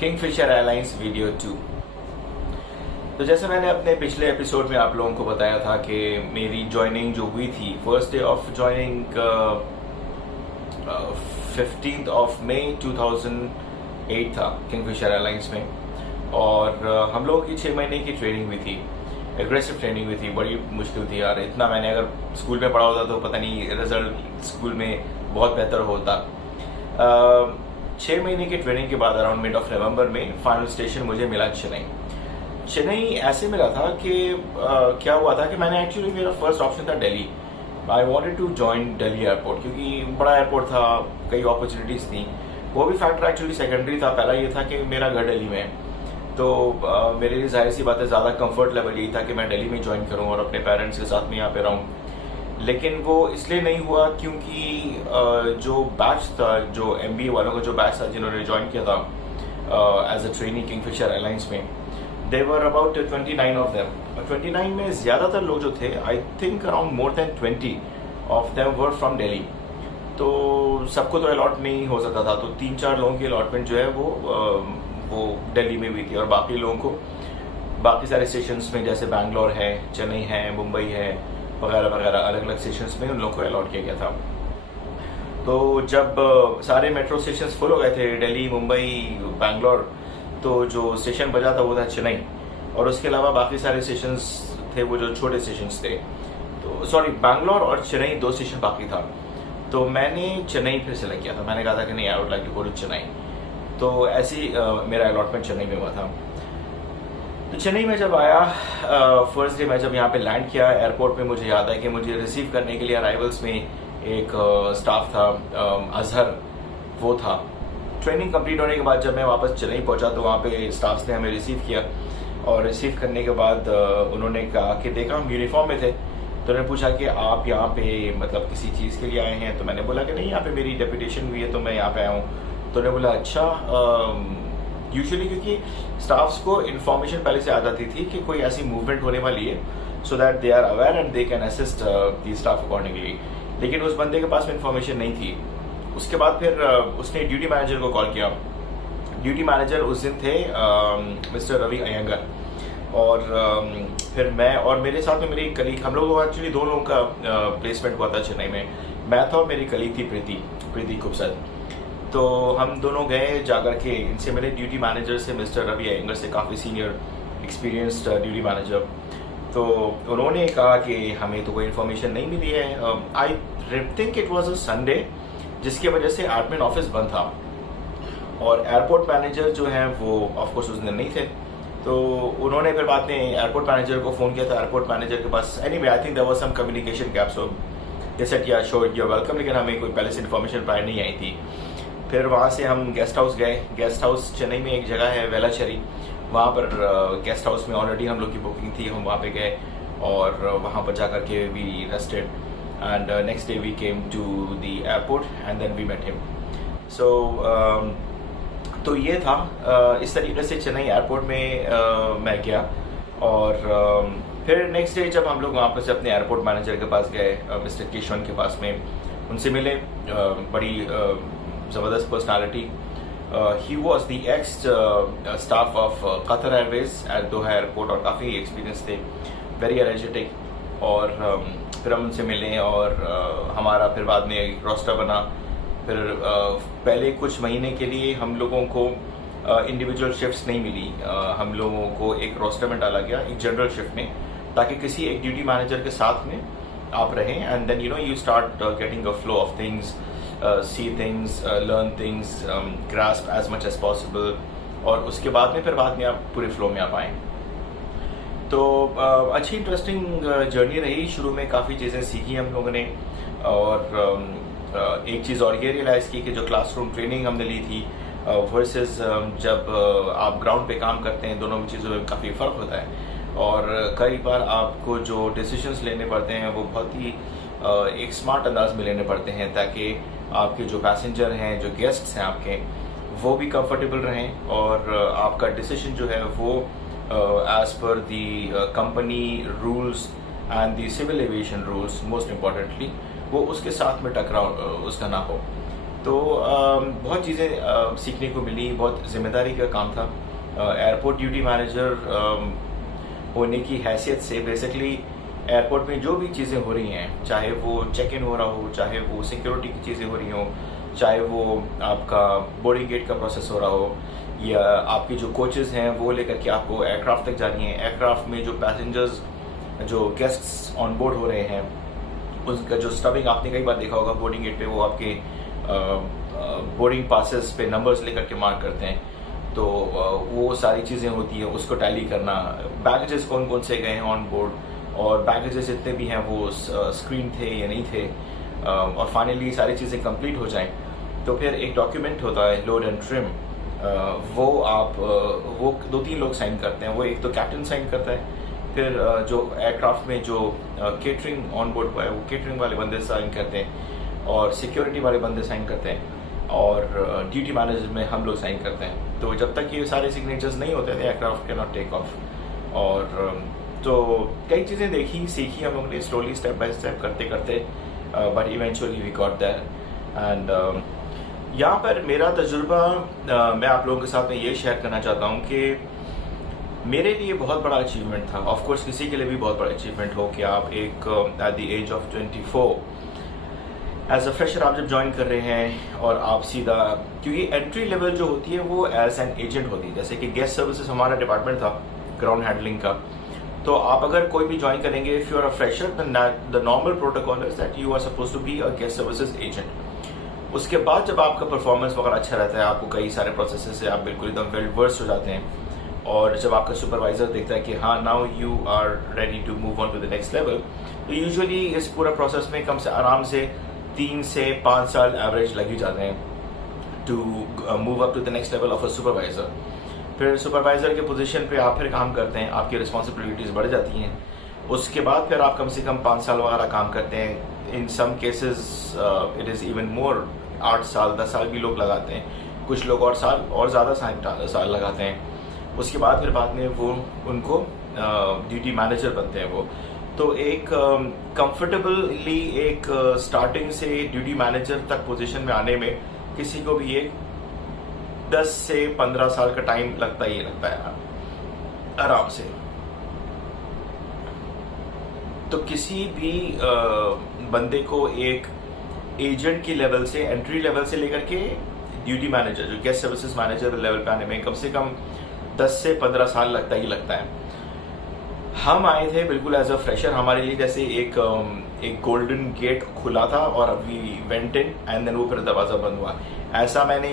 Kingfisher airlines video 2। तो जैसे मैंने अपने पिछले एपिसोड में आप लोगों को बताया था कि मेरी ज्वाइनिंग जो हुई थी, first day of joining 15th of May 2008 था किंगफिशर एयरलाइंस में। और हम लोगों की 6 महीने की ट्रेनिंग हुई थी, एग्रेसिव ट्रेनिंग हुई थी। बड़ी मुश्किल थी यार, इतना मैंने अगर स्कूल में पढ़ा होता तो पता नहीं रिजल्ट स्कूल में बहुत बेहतर होता। 6 महीने की ट्रेनिंग के बाद अराउंड मिड ऑफ नवंबर में फाइनल स्टेशन मुझे मिला चेन्नई ऐसे मिला था कि क्या हुआ था कि मैंने एक्चुअली मेरा फर्स्ट ऑप्शन था Delhi. I wanted to join Delhi airport क्योंकि बड़ा एयरपोर्ट था, कई अपॉर्चुनिटीज़ थी। वो भी फैक्टर एक्चुअली सेकेंडरी था। पहला ये था कि मेरा घर दिल्ली में है, तो मेरे लिए जाहिर सी बात है ज़्यादा कंफर्ट लेवल यही था कि मैं दिल्ली में ज्वाइन करूँ और अपने पेरेंट्स के साथ में यहाँ पे रहूँ। लेकिन वो इसलिए नहीं हुआ क्योंकि जो बैच था, जो MBA वालों का जो बैच था जिन्होंने ज्वाइन किया था as a trainee Kingfisher airlines में, they were about 29 of them. 29 में ज़्यादातर लोग जो थे, I think around more than 20 of them were from Delhi. तो सबको तो अलॉट नहीं हो सकता था, तो 3-4 लोगों की अलॉटमेंट जो है वो दिल्ली में हुई थी और बाकी लोगों को बाकी सारे स्टेशंस में, जैसे बैंगलोर है, चेन्नई है, मुंबई है, वगैरह वगैरह अलग अलग स्टेशंस में उन लोगों को अलॉट किया गया था। तो जब सारे मेट्रो स्टेशंस फुल हो गए थे, दिल्ली, मुंबई, बैंगलोर, तो जो स्टेशन बचा था वो था चेन्नई। और उसके अलावा बाकी सारे स्टेशंस थे वो जो छोटे स्टेशंस थे, तो सॉरी बैंगलोर और चेन्नई 2 स्टेशन बाकी था। तो मैंने चेन्नई फिर सेलेक्ट किया था। मैंने कहा था कि नहीं, I would like to go to Chennai. तो ऐसे ही मेरा अलॉटमेंट चेन्नई में हुआ था। तो चेन्नई में जब आया, फर्स्ट डे मैं जब यहाँ पे लैंड किया एयरपोर्ट में, मुझे याद है कि मुझे रिसीव करने के लिए अराइवल्स में एक स्टाफ था, अजहर, वो था। ट्रेनिंग कंप्लीट होने के बाद जब मैं वापस चेन्नई पहुंचा तो वहाँ पे स्टाफ्स ने हमें रिसीव किया। और रिसीव करने के बाद उन्होंने कहा कि देखा हम यूनिफॉर्म में थे, तो उन्होंने पूछा कि आप यहाँ पे मतलब किसी चीज़ के लिए आए हैं? तो मैंने बोला कि नहीं, यहाँ पे मेरी डेपुटेशन हुई है तो मैं यहाँ पे आया हूँ। तो उन्होंने बोला अच्छा, यूजुअली क्योंकि स्टाफ्स को इन्फॉर्मेशन पहले से आ जाती थी कि कोई ऐसी मूवमेंट होने वाली है, so that they are aware and they can assist the staff accordingly. लेकिन उस बंदे के पास में इन्फॉर्मेशन नहीं थी। उसके बाद फिर उसने ड्यूटी मैनेजर को कॉल किया। ड्यूटी मैनेजर उस दिन थे मिस्टर रवि अयंगर। और फिर मैं और मेरे साथ में मेरी कलीग, हम लोगों को एक्चुअली 2 लोगों का प्लेसमेंट हुआ था चेन्नई में। मैं था और मेरी कलीग थी प्रीति खुबसर। तो हम दोनों गए जाकर के इनसे मिले, ड्यूटी मैनेजर से, मिस्टर रवि अयंगर से, काफ़ी सीनियर एक्सपीरियंस्ड ड्यूटी मैनेजर। तो उन्होंने कहा कि हमें तो कोई इन्फॉर्मेशन नहीं मिली है। I think it was a Sunday, जिसकी वजह से एडमिन ऑफिस बंद था और एयरपोर्ट मैनेजर जो हैं वो ऑफकोर्स उस दिन नहीं थे। तो उन्होंने फिर बाद में एयरपोर्ट मैनेजर को फ़ोन किया था। एयरपोर्ट मैनेजर के पास anyway I think there was some communication gap, so they said किया श्योर यू आर वेलकम, लेकिन हमें कोई पहले से इन्फॉर्मेशन प्रायर नहीं आई थी। फिर वहाँ से हम गेस्ट हाउस गए। गेस्ट हाउस चेन्नई में एक जगह है वेलाचेरी, वहाँ पर गेस्ट हाउस में ऑलरेडी हम लोग की बुकिंग थी। हम वहाँ पे गए और वहाँ पर जाकर के we rested and next day we came to the airport and then we met him. So तो ये था, इस तरीके से चेन्नई एयरपोर्ट में मैं गया। और फिर नेक्स्ट डे जब हम लोग वहाँ पर से अपने एयरपोर्ट मैनेजर के पास गए, मिस्टर केशवन के पास में, उनसे मिले। बड़ी ज़बरदस्त personality. He was the ex staff of Qatar Airways at Doha airport और काफ़ी एक्सपीरियंस थे, वेरी एनर्जेटिक। और फिर हम उनसे मिले और हमारा फिर बाद में एक रोस्टर बना। फिर पहले कुछ महीने के लिए हम लोगों को इंडिविजुअल शिफ्ट्स नहीं मिली। हम लोगों को एक रोस्टर में डाला गया, एक जनरल शिफ्ट में, ताकि किसी एक ड्यूटी मैनेजर के साथ में आप रहें and then you start getting a flow of things, see things, learn things, grasp as much as possible, और उसके बाद में आप पूरे फ्लो में आ पाएँ। तो अच्छी इंटरेस्टिंग जर्नी रही। शुरू में काफ़ी चीज़ें सीखी हम लोगों ने। और एक चीज़ और ये रियलाइज़ की कि जो क्लासरूम ट्रेनिंग हमने ली थी वर्सेस जब आप ग्राउंड पे काम करते हैं, दोनों चीज़ों में काफ़ी फ़र्क होता है। और कई बार आपको जो डिसीजंस लेने पड़ते हैं वो बहुत ही एक स्मार्ट अंदाज में लेने पड़ते हैं, ताकि आपके जो पैसेंजर हैं, जो गेस्ट्स हैं आपके, वो भी कंफर्टेबल रहें और आपका डिसीजन जो है वो as per the company rules and the civil aviation rules, most importantly, वो उसके साथ में टकराव उसका ना हो। तो बहुत चीज़ें सीखने को मिली, बहुत जिम्मेदारी का काम था। एयरपोर्ट ड्यूटी मैनेजर होने की हैसियत से बेसिकली एयरपोर्ट में जो भी चीज़ें हो रही हैं, चाहे वो चेक इन हो रहा हो, चाहे वो सिक्योरिटी की चीज़ें हो रही हों, चाहे वो आपका बोर्डिंग गेट का प्रोसेस हो रहा हो, या आपके जो कोचेज़ हैं वो लेकर के आपको एयरक्राफ्ट तक जा रही हैं, एयरक्राफ्ट में जो पैसेंजर्स, जो गेस्ट्स ऑन बोर्ड हो रहे हैं, उसका जो स्टबिंग आपने कई बार देखा होगा बोर्डिंग गेट पे, वो आपके बोर्डिंग पासेस पे नंबर्स लेकर के मार्क करते हैं, तो वो सारी चीज़ें होती हैं, उसको टैली करना, बैगेजेस कौन कौन से गए हैं ऑन बोर्ड, और बैगेजेस जितने भी हैं वो स्क्रीन थे या नहीं थे, और फाइनली सारी चीज़ें कंप्लीट हो जाएं तो फिर एक डॉक्यूमेंट होता है लोड एंड ट्रिम, वो 2-3 लोग साइन करते हैं। वो एक तो कैप्टन साइन करता है, फिर जो एयरक्राफ्ट में जो केटरिंग ऑन बोर्ड हुआ है वो केटरिंग वाले बंदे साइन करते हैं, और सिक्योरिटी वाले बंदे साइन करते हैं, और ड्यूटी मैनेजर में हम लोग साइन करते हैं। तो जब तक ये सारे सिग्नेचर्स नहीं होते थे aircraft can not take off. और तो कई चीज़ें देखी सीखी हम लोगों ने स्लोली स्टेप बाय स्टेप करते करते, but eventually we got there. And यहाँ पर मेरा तजुर्बा मैं आप लोगों के साथ में ये शेयर करना चाहता हूँ कि मेरे लिए बहुत बड़ा अचीवमेंट था। ऑफ कोर्स किसी के लिए भी बहुत बड़ा अचीवमेंट हो कि आप एक at the age of 24 as a fresher आप जब ज्वाइन कर रहे हैं, और आप सीधा, क्योंकि एंट्री लेवल जो होती है वो एज एन एजेंट होती है। जैसे कि गेस्ट सर्विसेज हमारा डिपार्टमेंट था ग्राउंड हैंडलिंग का, तो आप अगर कोई भी ज्वाइन करेंगे, if you are a fresher, the normal protocol is that you are suppose to be a guest services agent. उसके बाद जब आपका परफॉर्मेंस वगैरह अच्छा रहता है, आपको कई सारे प्रोसेसेस से आप बिल्कुल एकदम वेल वर्स हो जाते हैं, और जब आपका सुपरवाइजर देखता है कि हाँ now you are ready to move on to the next level, तो यूजुअली इस पूरा प्रोसेस में कम से आराम से 3 से 5 साल एवरेज लग ही जाते हैं to move up to the next level of a supervisor. फिर सुपरवाइजर के पोजीशन पे आप फिर काम करते हैं, आपकी रिस्पॉन्सिबिलिटीज बढ़ जाती हैं। उसके बाद फिर आप कम से कम 5 साल वगैरह काम करते हैं। In some cases it is even more, 8 साल 10 साल भी लोग लगाते हैं, कुछ लोग और ज़्यादा साल लगाते हैं। उसके बाद फिर बाद में वो उनको ड्यूटी मैनेजर बनते हैं वो। तो एक कंफर्टेबली एक स्टार्टिंग से ड्यूटी मैनेजर तक पोजीशन में आने में किसी को भी एक 10 से 15 साल का टाइम लगता है आराम से। तो किसी भी बंदे को एक एजेंट की लेवल से, एंट्री लेवल से लेकर के ड्यूटी मैनेजर, जो गेस्ट सर्विसेज मैनेजर लेवल पे आने में कम से कम 10 से 15 साल लगता ही लगता है। हम आए थे बिल्कुल एज अ फ्रेशर, हमारे लिए जैसे एक गोल्डन गेट खुला था और we went in and then वो फिर दरवाजा बंद हुआ। ऐसा मैंने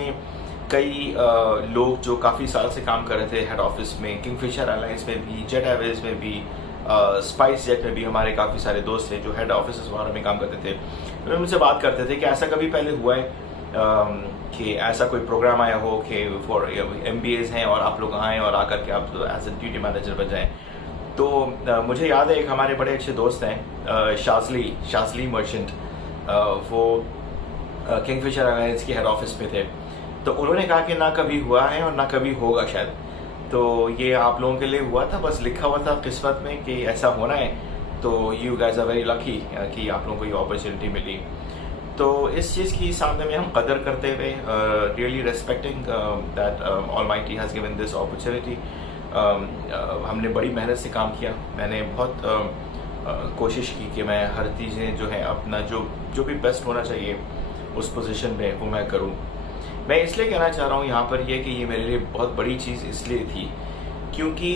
कई लोग जो काफ़ी साल से काम कर रहे थे हेड ऑफिस में, किंगफिशर एयरलाइंस में भी, जेट एयरवेज में भी, स्पाइस जेट में भी हमारे काफ़ी सारे दोस्त थे जो हेड ऑफिस वगैरह में काम करते थे। तो उनसे बात करते थे कि ऐसा कभी पहले हुआ है कि ऐसा कोई प्रोग्राम आया हो कि फॉर MBAs हैं और आप लोग आएँ और आकर के आप एज ए ड्यूटी मैनेजर बन जाएँ। तो मुझे याद है एक हमारे बड़े अच्छे दोस्त हैं शाजली मर्चेंट, वो किंगफिशर एयरलाइंस की हेड ऑफिस में थे। तो उन्होंने कहा कि ना कभी हुआ है और ना कभी होगा शायद, तो ये आप लोगों के लिए हुआ था, बस लिखा हुआ था किस्मत में कि ऐसा होना है। तो you guys are very lucky कि आप लोगों को ये अपॉर्चुनिटी मिली। तो इस चीज़ की सामने में हम कदर करते हुए, really respecting that almighty has given this opportunity, हमने बड़ी मेहनत से काम किया। मैंने बहुत कोशिश की कि मैं हर चीज़ें जो है अपना जो भी बेस्ट होना चाहिए उस पोजीशन में वो मैं करूं। मैं इसलिए कहना चाह रहा हूं यहाँ पर ये कि ये मेरे लिए बहुत बड़ी चीज़ इसलिए थी क्योंकि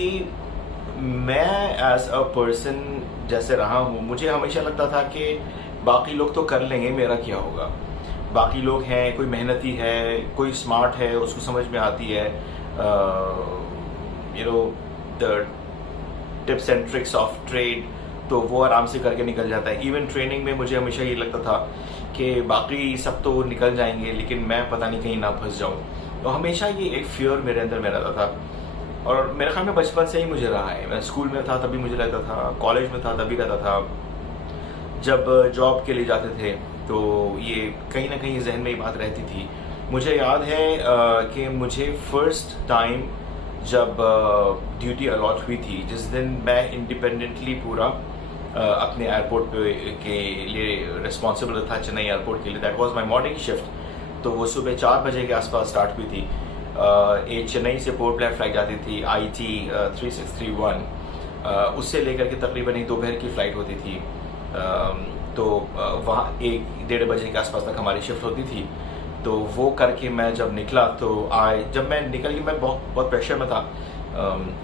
मैं एज अ पर्सन जैसे रहा हूँ, मुझे हमेशा लगता था कि बाकी लोग तो कर लेंगे, मेरा क्या होगा। बाकी लोग हैं, कोई मेहनती है, कोई स्मार्ट है, उसको समझ में आती है the tips and tricks of trade, तो वो आराम से करके निकल जाता है। इवन ट्रेनिंग में मुझे हमेशा ये लगता था कि बाकी सब तो निकल जाएंगे लेकिन मैं पता नहीं कहीं ना फंस जाऊं। तो हमेशा ये एक फियर मेरे अंदर में रहता था और मेरे ख्याल में बचपन से ही मुझे रहा है। मैं स्कूल में था तभी मुझे रहता था, कॉलेज में था तभी रहता था, जब जॉब के लिए जाते थे तो ये कहीं ना कहीं जहन में ये बात रहती थी। मुझे याद है कि मुझे फर्स्ट टाइम जब ड्यूटी अलॉट हुई थी, जिस दिन मैं इंडिपेंडेंटली पूरा अपने एयरपोर्ट के लिए रिस्पॉन्सिबल था, चेन्नई एयरपोर्ट के लिए। That was my morning shift. तो वो सुबह 4 बजे के आसपास स्टार्ट हुई थी। एक चेन्नई से पोर्ट ब्लेयर फ्लाइट जाती थी IT 3631, उससे लेकर के तकरीबन एक दोपहर की फ़्लाइट होती थी। तो वहाँ 1-1:30 बजे के आसपास तक हमारी शिफ्ट होती थी। तो वो करके मैं जब निकला तो जब मैं निकल के मैं बहुत प्रेशर में था,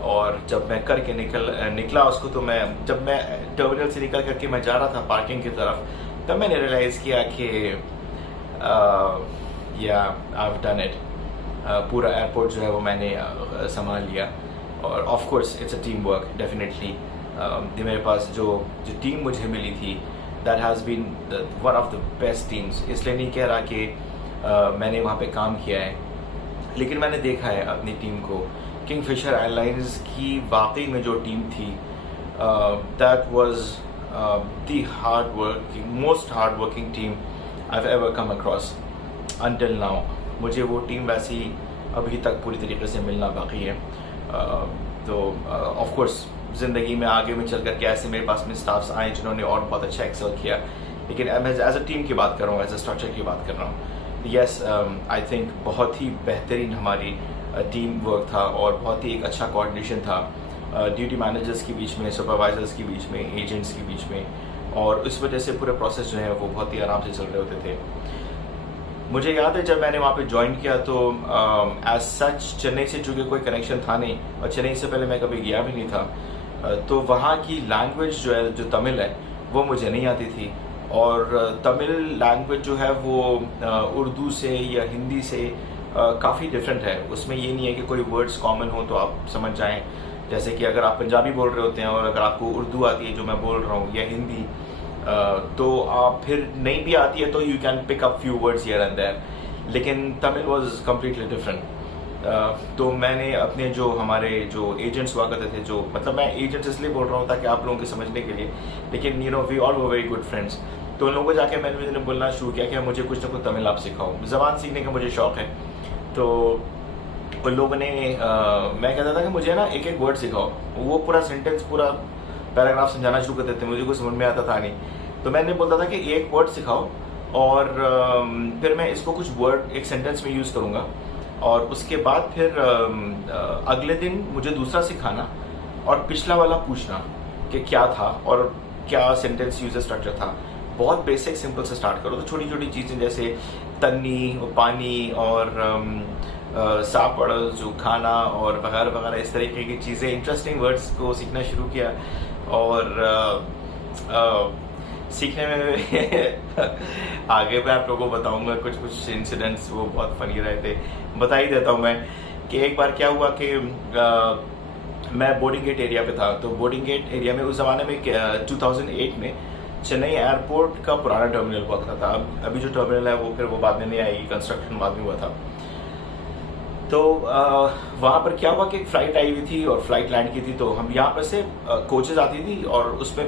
और जब मैं करके निकला उसको, तो जब मैं टर्मिनल से निकल करके मैं जा रहा था पार्किंग की तरफ, तब मैंने रियलाइज़ किया कि या आई हैव डन इट। पूरा एयरपोर्ट जो है वो मैंने संभाल लिया। और of course it's a team work definitely. मेरे पास जो टीम मुझे मिली थी, that has been one of the best teams. इसलिए नहीं कह रहा कि मैंने वहाँ पे काम किया है, लेकिन मैंने देखा है अपनी टीम को। किंगफिशर एयरलाइंस की वाकई में जो टीम थी, that was the most hard working team I have ever come across until now. मुझे वो टीम वैसी अभी तक पूरी तरीके से मिलना बाकी है। तो ऑफ कोर्स ज़िंदगी में आगे में चल करके ऐसे मेरे पास में स्टाफ्स आए जिन्होंने और बहुत अच्छा एक्सेल किया, लेकिन एज अ टीम की बात कर रहा हूँ, एज अ स्ट्रक्चर की बात कर रहा हूँ। यस, आई थिंक बहुत ही बेहतरीन हमारी टीम वर्क था और बहुत ही एक अच्छा कोऑर्डिनेशन था ड्यूटी मैनेजर्स के बीच में, सुपरवाइजर्स के बीच में, एजेंट्स के बीच में, और इस वजह से पूरे प्रोसेस जो है वो बहुत ही आराम से चल रहे होते थे। मुझे याद है जब मैंने वहाँ पे ज्वाइन किया तो एज सच चेन्नई से चूँकि कोई कनेक्शन था नहीं, और चेन्नई से पहले मैं कभी गया भी नहीं था, तो वहाँ की लैंग्वेज जो है, जो तमिल है, वो मुझे नहीं आती थी। और तमिल लैंग्वेज जो है वो उर्दू से या हिंदी से काफ़ी डिफरेंट है। उसमें ये नहीं है कि कोई वर्ड्स कॉमन हो तो आप समझ जाएं। जैसे कि अगर आप पंजाबी बोल रहे होते हैं और अगर आपको उर्दू आती है जो मैं बोल रहा हूँ, या हिंदी, तो आप फिर नहीं भी आती है तो you can pick up few words here and there. लेकिन तमिल वाज कम्प्लीटली डिफरेंट। तो मैंने अपने जो हमारे जो एजेंट्स हुआ करते थे, जो मतलब मैं एजेंट्स इसलिए बोल रहा हूँ ताकि आप लोगों के समझने के लिए, लेकिन you know we all were very good friends. तो उन लोगों को जाके मैंने बोलना शुरू किया कि मुझे कुछ ना कुछ तमिल आप सिखाओ, ज़बान सीखने का मुझे शौक़ है। तो उन लोगों ने मैं कहता था कि मुझे ना एक एक वर्ड सिखाओ, वो पूरा सेंटेंस, पूरा पैराग्राफ समझाना शुरू कर देते, मुझे कुछ समझ में आता था नहीं। तो मैंने बोलता था कि एक वर्ड सिखाओ और फिर मैं इसको कुछ वर्ड एक सेंटेंस में यूज़ करूँगा, और उसके बाद फिर अगले दिन मुझे दूसरा सिखाना और पिछला वाला पूछना कि क्या था और क्या सेंटेंस यूजर स्ट्रक्चर था। बहुत बेसिक सिंपल से स्टार्ट करो। तो छोटी छोटी चीज़ें जैसे तन्नी, पानी और सापड़ जो खाना और वगैरह वगैरह, इस तरीके की चीज़ें, इंटरेस्टिंग वर्ड्स को सीखना शुरू किया। और सीखने में आगे मैं आप लोगों को बताऊंगा कुछ इंसिडेंट्स, वो बहुत फनी रहे थे। बता ही देता हूँ मैं कि एक बार क्या हुआ कि मैं बोर्डिंग गेट एरिया पे था। तो बोर्डिंग गेट एरिया में उस ज़माने में 2008 में चेन्नई एयरपोर्ट का पुराना टर्मिनल हुआ करता था। अभी जो टर्मिनल है वो फिर वो बाद में नहीं आएगी, कंस्ट्रक्शन बाद में हुआ था। तो वहाँ पर क्या हुआ कि एक फ़्लाइट आई हुई थी और फ्लाइट लैंड की थी। तो हम यहाँ पर से कोचेज आती थी और उसमें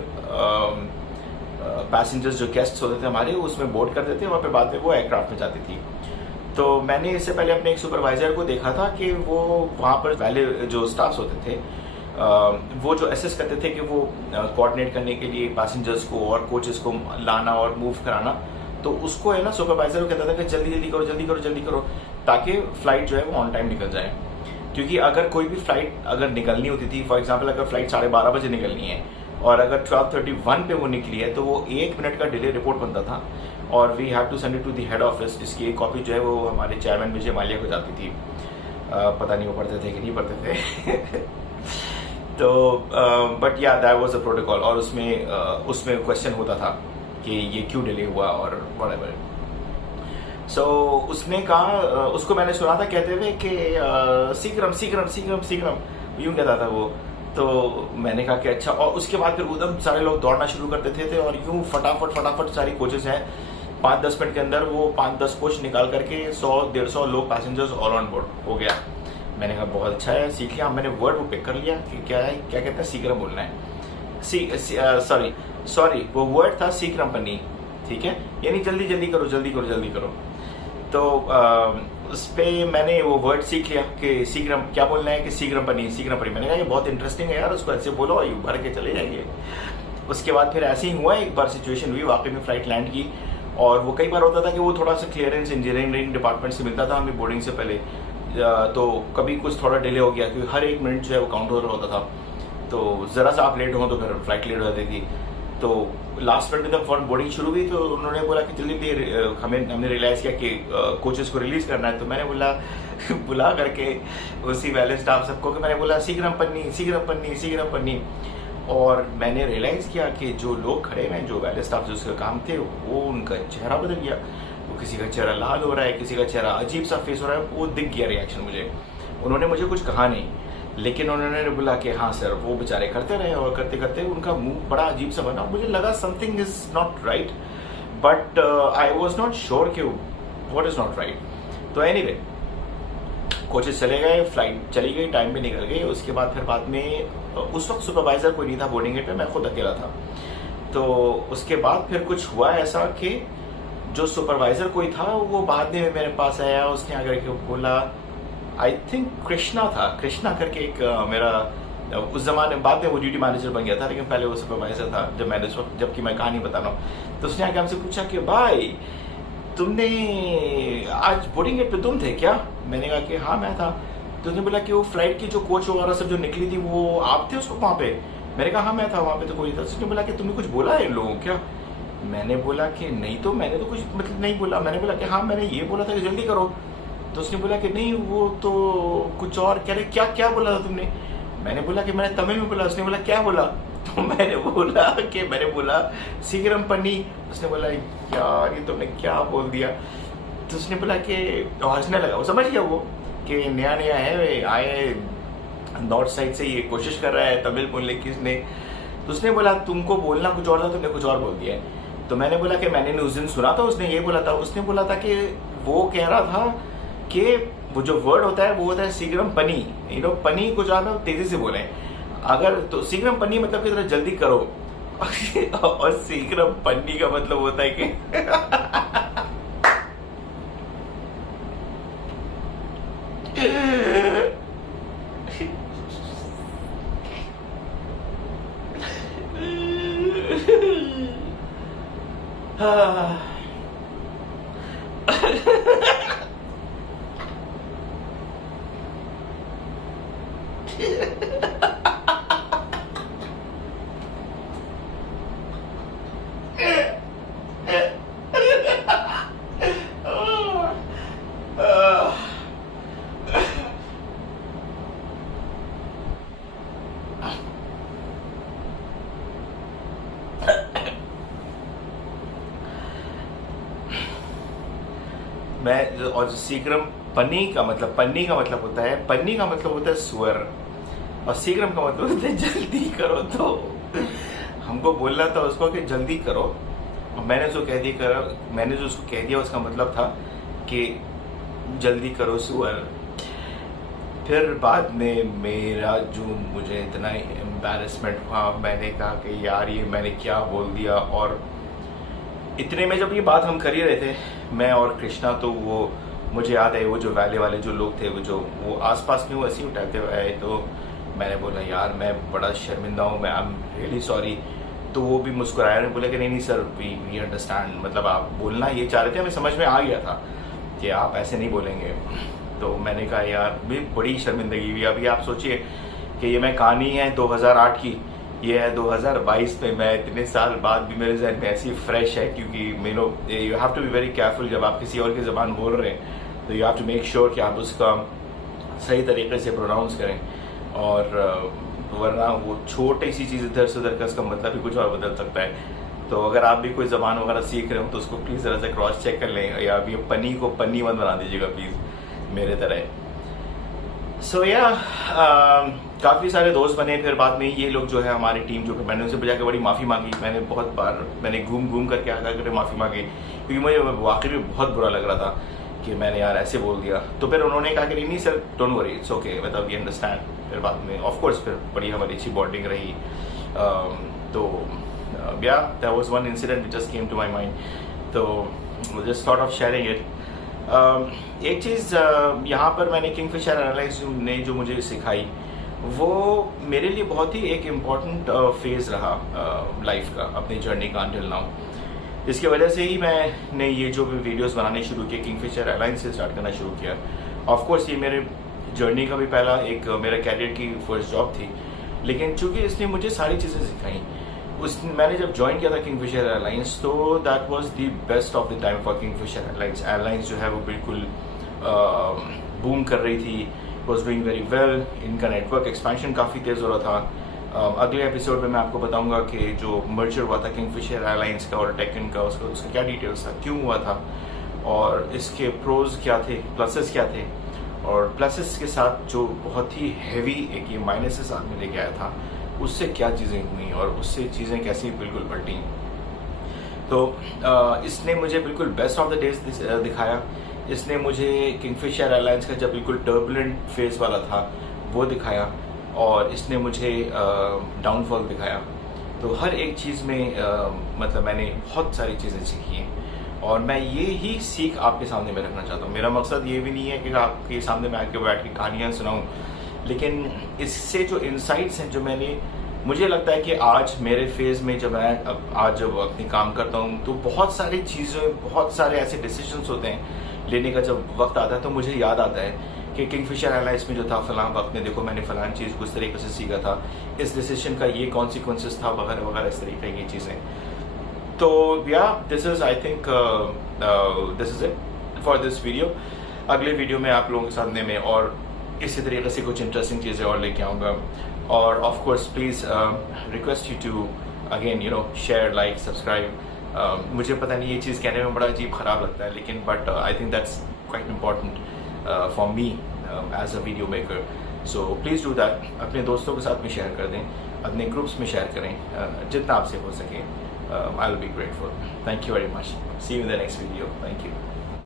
पैसेंजर्स जो गेस्ट्स होते थे हमारे, उसमें बोर्ड करते थे, वहाँ पे बाद में वो एयरक्राफ्ट में जाती थी। तो मैंने इससे पहले अपने एक सुपरवाइजर को देखा था कि वो वहाँ पर पहले जो स्टाफ्स होते थे वो जो असेस करते थे कि वो कोऑर्डिनेट करने के लिए पैसेंजर्स को और कोचेस को लाना और मूव कराना, तो उसको है ना सुपरवाइजर को कहता था कि जल्दी जल्दी करो, जल्दी करो, जल्दी करो, ताकि फ्लाइट जो है वो ऑन टाइम निकल जाए। क्योंकि अगर कोई भी फ्लाइट अगर निकलनी होती थी, फॉर एग्जाम्पल अगर फ्लाइट 12:30 बजे निकलनी है और अगर 12:31 पे वो निकली है, तो वो 1 मिनट का डिले रिपोर्ट बनता था और we have to send it to the head office. इसकी एक कॉपी जो है वो हमारे चेयरमैन विजय माल्या को जाती थी। पता नहीं वो पढ़ते थे कि नहीं पढ़ते थे तो बट या दैट वाज अ प्रोटोकॉल, और उसमें क्वेश्चन होता था कि ये क्यों डिले हुआ और व्हाटएवर। सो उसने कहा, उसको मैंने सुना था कहते हुए कि शीघ्रम शीघ्रम शीघ्रम शीघ्रम, यूं कहता था वो। तो मैंने कहा कि अच्छा। और उसके बाद फिर एकदम सारे लोग दौड़ना शुरू करते थे और यूं फटाफट फटाफट सारी कोचेस हैं, 5-10 मिनट के अंदर वो 5-10 कोच निकाल करके 100-150 लोग पैसेंजर्स ऑल ऑन बोर्ड हो गया। मैंने कहा बहुत अच्छा है, सीख लिया। मैंने वर्ड वो पिक कर लिया कि क्या है, क्या कहते हैं, शीघ्रम बोलना है। सॉरी वो वर्ड था शीघ्रम पनी, ठीक है, यानी जल्दी जल्दी करो, जल्दी करो, जल्दी करो। तो उस पर मैंने वो वर्ड सीख लिया कि शीघ्रम क्या बोलना है, कि शीघ्रम पनी, शीघ्रम पनी। मैंने कहा ये बहुत इंटरेस्टिंग है यार, उसको ऐसे बोलो और भर के चले जाएंगे। उसके बाद फिर ऐसे ही हुआ, एक बार सिचुएशन हुई, वाकई में फ्लाइट लैंड की और वो कई बार होता था कि वो थोड़ा सा क्लियरेंस इंजीनियरिंग डिपार्टमेंट से मिलता था हमें बोर्डिंग से पहले, तो कभी कुछ थोड़ा डिले हो गया क्योंकि हर एक मिनट जो है वो काउंट हो रहा होता था, तो ज़रा सा आप लेट हो तो फिर फ्लाइट लेट हो जाती थी। तो लास्ट मिनट में जब बोर्डिंग शुरू हुई तो उन्होंने बोला कि जल्दी हमने रियलाइज़ किया कि कोचेस को रिलीज़ करना है, तो मैंने बोला बुला करके उसी वाले स्टाफ सबको कि मैंने बोला शीघ्रम पन्नी शीघ्रम पन्नी शीघ्रम पन्नी। और मैंने रियलाइज़ किया कि जो लोग खड़े हैं, जो वैले स्टाफ जो उसके काम थे, वो उनका चेहरा बदल गया। वो किसी का चेहरा लाल हो रहा है, किसी का चेहरा अजीब सा फेस हो रहा है, वो दिख गया रिएक्शन मुझे। उन्होंने मुझे कुछ कहा नहीं, लेकिन उन्होंने बोला कि हाँ सर, वो बेचारे करते रहे और करते करते उनका मुंह बड़ा अजीब सा बना। मुझे लगा something is not right, but I was not sure कि व्हाट इज नॉट राइट। तो एनीवे कोचेस चले गए, फ्लाइट चली गई, टाइम भी निकल गई। उसके बाद फिर बाद में उस वक्त सुपरवाइजर कोई नहीं था बोर्डिंग गेट पे, मैं खुद अकेला था। तो उसके बाद फिर कुछ हुआ ऐसा कि जो सुपरवाइजर कोई था वो बाद में मेरे पास आया, उसने आकर के बोला, आई थिंक कृष्णा था, कृष्णा करके एक मेरा उस जमाने बाद में वो ड्यूटी मैनेजर बन गया था, लेकिन पहले वो सुपरवाइजर था जब मैंने जबकि मैं कहानी बता रहा हूँ। तो उसने आके हमसे पूछा कि भाई तुमने आज बोर्डिंग गेट पे तुम थे क्या? मैंने कहा कि हाँ मैं था। तो उसने बोला कि वो फ्लाइट की जो कोच वगैरह सब जो निकली थी वो आप थे उसको वहाँ पे? मैंने कहा हाँ मैं था वहाँ पे, तो कोई था। उसने बोला कि तुमने कुछ बोला है इन लोगों को क्या? मैंने बोला कि नहीं, तो मैंने तो कुछ मतलब नहीं बोला। मैंने बोला कि हाँ मैंने ये बोला था कि जल्दी करो। तो उसने बोला कि नहीं वो तो कुछ और कह रहे, क्या क्या बोला था तुमने? मैंने बोला कि मैंने तमिल में बोला। उसने बोला क्या बोला? तो मैंने बोला शीघ्रम पन्नी। उसने बोला यार ये तुमने क्या बोल दिया? तो उसने बोला कि हंसने लगा, वो समझ गया वो कि नया नया है, आए नॉर्थ साइड से, ये कोशिश कर रहा है तमिल बोलने की इसने। तो उसने बोला तुमको बोलना कुछ और था, तुमने कुछ और बोल दिया है। तो मैंने बोला कि मैंने उस दिन सुना था उसने ये बोला था। उसने बोला था कि वो कह रहा था कि वो जो वर्ड होता है वो होता है शीघ्रम पनी, पनी को जो है तेजी से बोले। अगर तो शीघ्रम पन्नी मतलब की तरह जल्दी करो और शीघ्रम पन्नी का मतलब होता है कि मैं और शीघ्रम पन्नी का मतलब होता है सुअर, और शीघ्रम का मतलब होता है जल्दी करो। तो हमको बोलना था उसको कि जल्दी करो, और मैंने जो उसको कह दिया उसका मतलब था कि जल्दी करो सुअर। फिर बाद में मेरा जो मुझे इतना एम्बैरेसमेंट हुआ, मैंने कहा कि यार ये मैंने क्या बोल दिया। और इतने में जब ये बात हम कर ही रहे थे, मैं और कृष्णा, तो वो मुझे याद है वो जो वैले वाले जो लोग थे वो आसपास में वो ऐसे ही उठाते हुए आए। तो मैंने बोला यार मैं बड़ा शर्मिंदा हूँ, मैं आई एम रियली सॉरी। तो वो भी मुस्कुराया, ने बोला कि नहीं सर वी अंडरस्टैंड, मतलब आप बोलना ये चाह रहे थे, हमें समझ में आ गया था कि आप ऐसे नहीं बोलेंगे। तो मैंने कहा यार भी बड़ी शर्मिंदगी हुई। अभी आप सोचिए कि ये मैं कहानी है 2008 की, ये है 2022 में, मैं इतने साल बाद भी मेरे जहन में ऐसी फ्रेश है, क्योंकि you have to be very careful जब आप किसी और की ज़बान बोल रहे हैं, तो you have to make sure कि आप उसका सही तरीके से प्रोनाउंस करें, और वरना वो छोटी सी चीज़ इधर से उधर का उसका मतलब भी कुछ और बदल सकता है। तो अगर आप भी कोई ज़बान वगैरह सीख रहे हो तो उसको प्लीज़ ज़रा से क्रॉस चेक कर लें, या अभी पन्नी को पन्नी मत बना दीजिएगा प्लीज़ मेरे तरह। सो या काफ़ी सारे दोस्त बने। फिर बाद में ये लोग जो है हमारी टीम, जो कि मैंने उनसे बजा के बड़ी माफ़ी मांगी। मैंने बहुत बार घूम करके आकर माफ़ी मांगी, क्योंकि मुझे वाकई में बहुत बुरा लग रहा था कि मैंने यार ऐसे बोल दिया। तो फिर उन्होंने कहा कि नहीं sir don't worry, it's okay, मतलब वी अंडरस्टैंड। फिर बाद में ऑफ कोर्स फिर बड़ी हमारी अच्छी बॉन्डिंग रही। तो yeah that was one incident which just came to my mind, तो just thought of sharing it. एक चीज़ यहाँ पर मैंने किंगफिशर एयरलाइंस ने जो मुझे सिखाई, वो मेरे लिए बहुत ही एक इम्पॉर्टेंट फेज़ रहा लाइफ का, अपनी जर्नी का अंटिल नाउ। इसकी वजह से ही मैंने ये जो भी वीडियोस बनाने शुरू किए, किंगफिशर एयरलाइंस से स्टार्ट करना शुरू किया। ऑफ कोर्स ये मेरे जर्नी का भी पहला एक मेरा कैरियर की फर्स्ट जॉब थी, लेकिन चूंकि इसने मुझे सारी चीज़ें सिखाई। मैंने जब ज्वाइन किया था किंगफिशर एयरलाइंस, तो that was the best of the time for Kingfisher airlines. Airlines जो है वो बिल्कुल बूम कर रही थी, वॉज डूइंग वेरी वेल। इनका नेटवर्क एक्सपेंशन काफ़ी तेज़ हो रहा था। अगले एपिसोड में मैं आपको बताऊंगा कि जो मर्जर हुआ था किंगफिशर एयरलाइंस का और टेकन का, उसका क्या डिटेल्स था, क्यों हुआ था, और इसके प्रोज क्या थे, प्लसेस क्या थे, और प्लसेस के साथ जो बहुत ही हैवी एक ये माइनसेस साथ में लेके आया था, उससे क्या चीज़ें हुई और उससे चीज़ें कैसी बिल्कुल पलटी। तो इसने मुझे बिल्कुल बेस्ट ऑफ द डेज दिखाया। इसने मुझे किंगफिशर एयरलाइंस का जब बिल्कुल टर्बुलेंट फेज वाला था वो दिखाया, और इसने मुझे डाउनफॉल दिखाया। तो हर एक चीज़ में मतलब मैंने बहुत सारी चीज़ें सीखी हैं, और मैं ये ही सीख आपके सामने में रखना चाहता हूँ। मेरा मकसद ये भी नहीं है कि आपके सामने मैं आके बैठ के कहानियाँ सुनाऊँ, लेकिन इससे जो इंसाइट्स हैं जो मुझे लगता है कि आज मेरे फेज़ में जब मैं आज जब अपनी काम करता हूँ, तो बहुत सारी चीज़ें, बहुत सारे ऐसे डिसीजंस होते हैं लेने का जब वक्त आता है, तो मुझे याद आता है कि किंगफिशर एयरलाइंस में जो था फलां वक्त में देखो मैंने फलां चीज़ कुछ तरीके से सीखा था, इस डिसीजन का ये कॉन्सिक्वेंसेस था, वगैरह वगैरह, इस तरीके की चीज़ें। तो या this is I think this is it for this video. अगले वीडियो में आप लोगों के सामने में और इसी तरीके से कुछ इंटरेस्टिंग चीज़ें और लेके आऊँगा। और of course please request you to again share, like, subscribe. मुझे पता नहीं ये चीज़ कहने में बड़ा अजीब ख़राब लगता है, लेकिन but I think that's quite important for me as a video maker. So please do that. अपने दोस्तों के साथ में शेयर कर दें, अपने ग्रुप्स में शेयर करें, जितना आपसे हो सके। I will be grateful. Thank you very much. See you in the next video. Thank you.